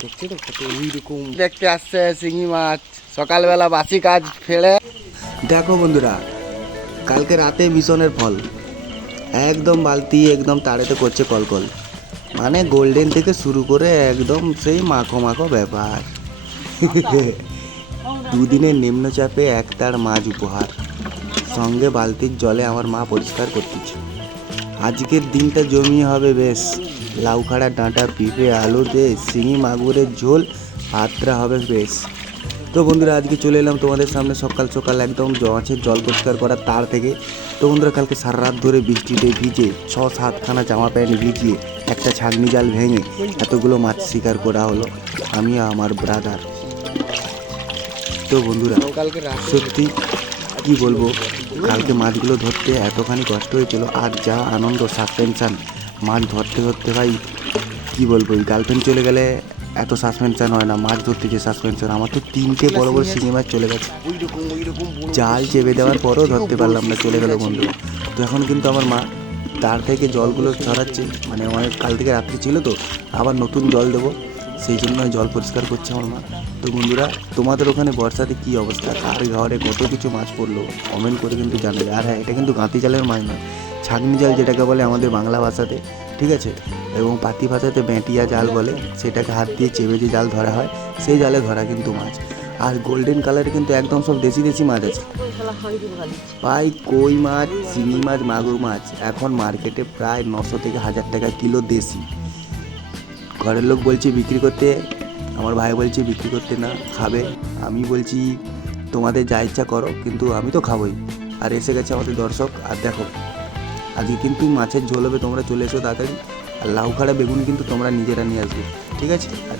দেখছি তো কত ওইরকম দেখতে আসছে শিঙি মাছ। সকালবেলা বাসি কাজ ফেলে। দেখো বন্ধুরা কালকে রাতে মিশনের ফল। একদম বালতি একদম তাড়েতে করছে কলকল। মানে গোল্ডেন থেকে শুরু করে একদম সেই মাখো মাখো ব্যাপার। দুদিনের নিম্নচাপে এক তার মাছ উপহার। সঙ্গে বালতির জলে আমার মা পরিষ্কার করতেছে। আজকের দিনটা জমিয়ে হবে বেশ। লাউ খাড়া ডাঁটা পিঁপে আলু দিয়ে শিঙি মাগুরের ঝোল ভাতটা হবে বেশ। তো বন্ধুরা আজকে চলে এলাম তোমাদের সামনে সকাল সকাল একদম মাছের জল পরিষ্কার করার তার থেকে। তো বন্ধুরা কালকে সারা রাত ধরে বৃষ্টিতে ভিজে ছ সাতখানা জামা প্যান্ট ভিজিয়ে একটা ছাগনি জাল ভেঙে এতগুলো মাছ শিকার করা হলো আমি আমার ব্রাদার তো বন্ধুরা সত্যি কি বলব? কালকে মাছগুলো ধরতে এতখানি কষ্ট হয়েছিল, আর যা আনন্দ সাসপেনশান মাছ ধরতে ধরতে ভাই, কি বলব, এই গার্লফ্রেন্ড চলে গেলে এত সাসপেনশান হয় না। মাছ ধরতে যে সাসপেনশন আমার তো তিনটে বড় বড় মাছ চলে গেছে। জাল চেপে দেওয়ার পরও ধরতে পারলাম না, চলে গেল বন্ধু। তো এখন কিন্তু আমার মা, তার থেকে জলগুলো ছড়াচ্ছে মানে অনেক কাল থেকে রাত্রি ছিল তো, আবার নতুন জল দেবো। সেই জন্য জল পরিষ্কার করছে আমার মা। তো বন্ধুরা, তোমাদের ওখানে বর্ষাতে কি অবস্থা? কার ঘরে কত কিছু মাছ পড়ল? কমেন্ট করে কিন্তু জানাবে। আর হ্যাঁ এটা কিন্তু গাঁতি জালের মাছ নয় ছাগনি জাল যেটাকে বলে আমাদের বাংলা ভাষাতে, ঠিক আছে? এবং পাতি ভাষাতে বেঁটিয়া জাল বলে, সেটাকে হাত দিয়ে চেপে যে জাল ধরা হয়, সেই জালে ধরা কিন্তু মাছ। আর গোল্ডেন কালারে কিন্তু একদম সব দেশি দেশি মাছ আছে। পাই কই মাছ, চিংড়ি মাছ, মাগুর মাছ, এখন মার্কেটে প্রায় নশো থেকে হাজার টাকা কিলো দেশি। ঘরের লোক বলছে বিক্রি করতে, আমার ভাই বলছে বিক্রি করতে না, খাবে। আমি বলছি, তোমাদের যা ইচ্ছা করো, কিন্তু আমি তো খাবোই। আর এসে গেছে আমাদের দর্শক, আর দেখো, আজকে কিন্তু মাছের ঝোল হবে, তোমরা চলে এসো তাড়াতাড়ি। আর লাউ খাড়া বেগুন কিন্তু তোমরা নিজেরা নিয়ে আসবে, ঠিক আছে? আর